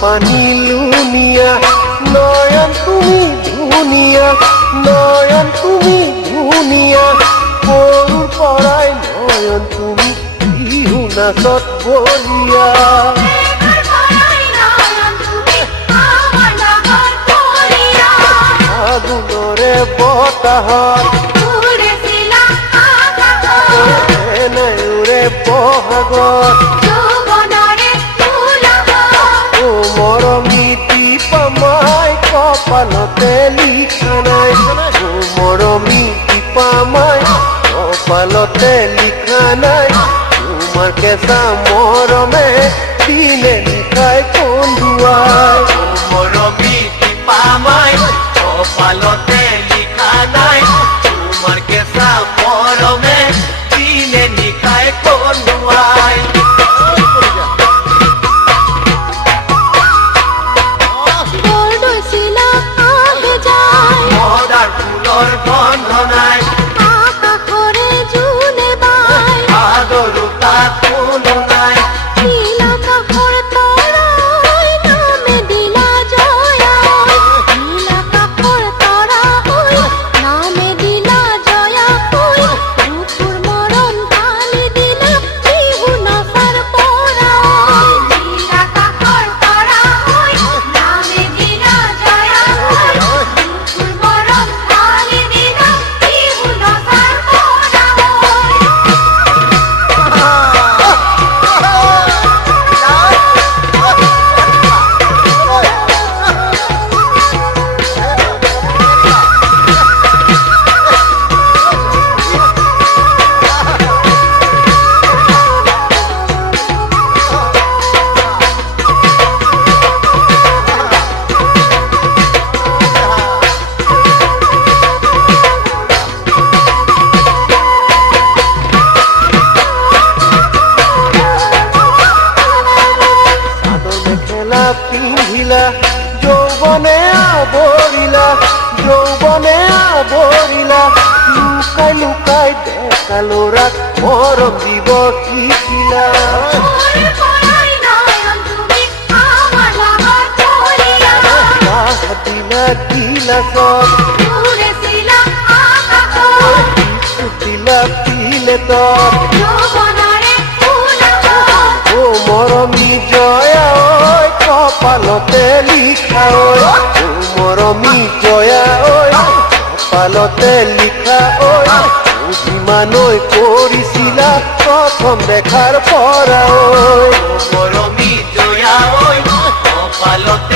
পানী লুনিয়া নয়ন তুমি ধুনিয়া নয়ন তুমি ধুনিয়া সৰুৰ পৰাই নয়ন তুমি বিহু নাচত বলিয়া আগুনৰে বতাহত এনেউৰে বহাগত মৰমী দীপামাই কপালতে লিখা নাই মৰমী দীপামাই কপালতে লিখা নাই তোমাৰ কেঁচা মৰমে দিনে নিশাই কন্দুৱাই মৰমী দীপামাই কপালতে লিখা নাই তোমাৰ কেঁচা মৰমে দিনে নিশাই কন্দুৱাই মদাৰ ফুলৰ বন্ধনাই আকাশৰে জোনে বাই আদৰুতা কোনো নাই নীলাকাশৰ তৰাই নামে দিলা জয়া নীলাকাশৰ তৰা হৈ নামে দিলা জয়া হৈ ৰূপৰ মৰম ঢালি দিলা বিহু নাচাৰ পৰা নীলাকাশৰ তৰা হৈ নামে দিলা জয়া হৈ ৰূপৰ মৰম ঢালি দিলা বিহু নাচাৰ পৰা চাদৰ মেখেলা পিন্ধিলা যৌৱনে আৱৰিলা যৌৱনে আৱৰিলা লুকাই লুকাই ডেকা ল'ৰাক মৰম দিব শিকিলা দিলা দিলা চব দিলা দিলে তব ও মৰমী জয়া ঐ কপালতে লিখা ঐ ও মৰমী জয়া ঐ কপালতে লিখা ঐ যিমানৈ কৰিছিলা প্ৰথম দেখাৰ পৰা ঐ মৰমী জয়া ঐ কপালত